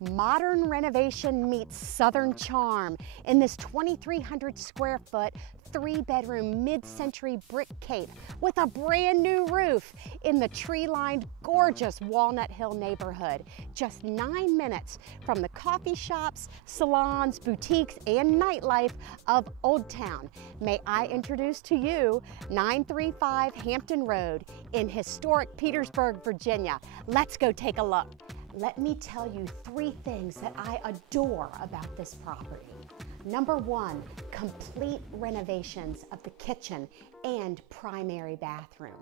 Modern renovation meets Southern charm in this 2,300 square foot, 3-bedroom mid-century brick cape with a brand new roof in the tree-lined, gorgeous Walnut Hill neighborhood. Just 9 minutes from the coffee shops, salons, boutiques, and nightlife of Old Town. May I introduce to you 935 Hampton Road in historic Petersburg, Virginia. Let's go take a look. Let me tell you 3 things that I adore about this property. Number 1, complete renovations of the kitchen and primary bathroom.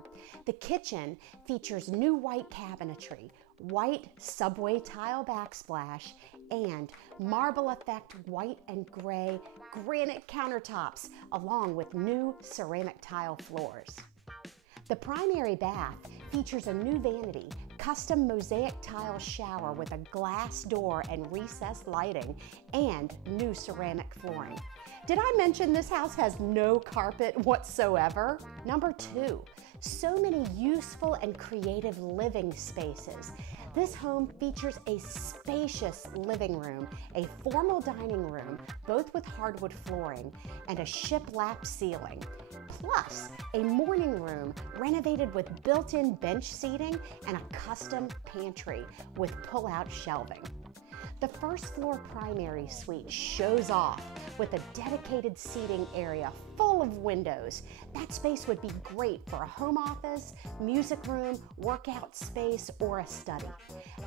The kitchen features new white cabinetry, white subway tile backsplash, and marble effect white and gray granite countertops, along with new ceramic tile floors. The primary bath features a new vanity, custom mosaic tile shower with a glass door and recessed lighting, and new ceramic flooring. Did I mention this house has no carpet whatsoever? Number 2, so many useful and creative living spaces. This home features a spacious living room, a formal dining room, both with hardwood flooring, and a shiplap ceiling, plus a morning room renovated with built-in bench seating and a custom pantry with pull-out shelving. The first floor primary suite shows off with a dedicated seating area full of windows. That space would be great for a home office, music room, workout space, or a study.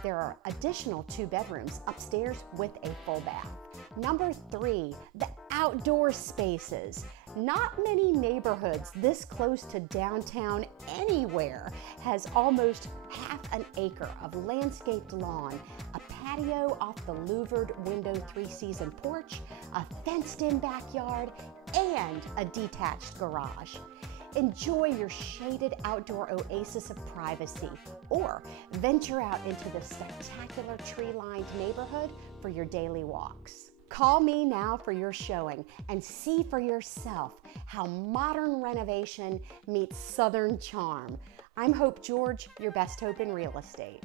There are additional 2 bedrooms upstairs with a full bath. Number 3, the outdoor spaces. Not many neighborhoods this close to downtown anywhere has almost half an acre of landscaped lawn, a patio off the louvered window 3-season porch, a fenced-in backyard, and a detached garage. Enjoy your shaded outdoor oasis of privacy, or venture out into the spectacular tree-lined neighborhood for your daily walks. Call me now for your showing and see for yourself how modern renovation meets Southern charm. I'm Hope George, your best hope in real estate.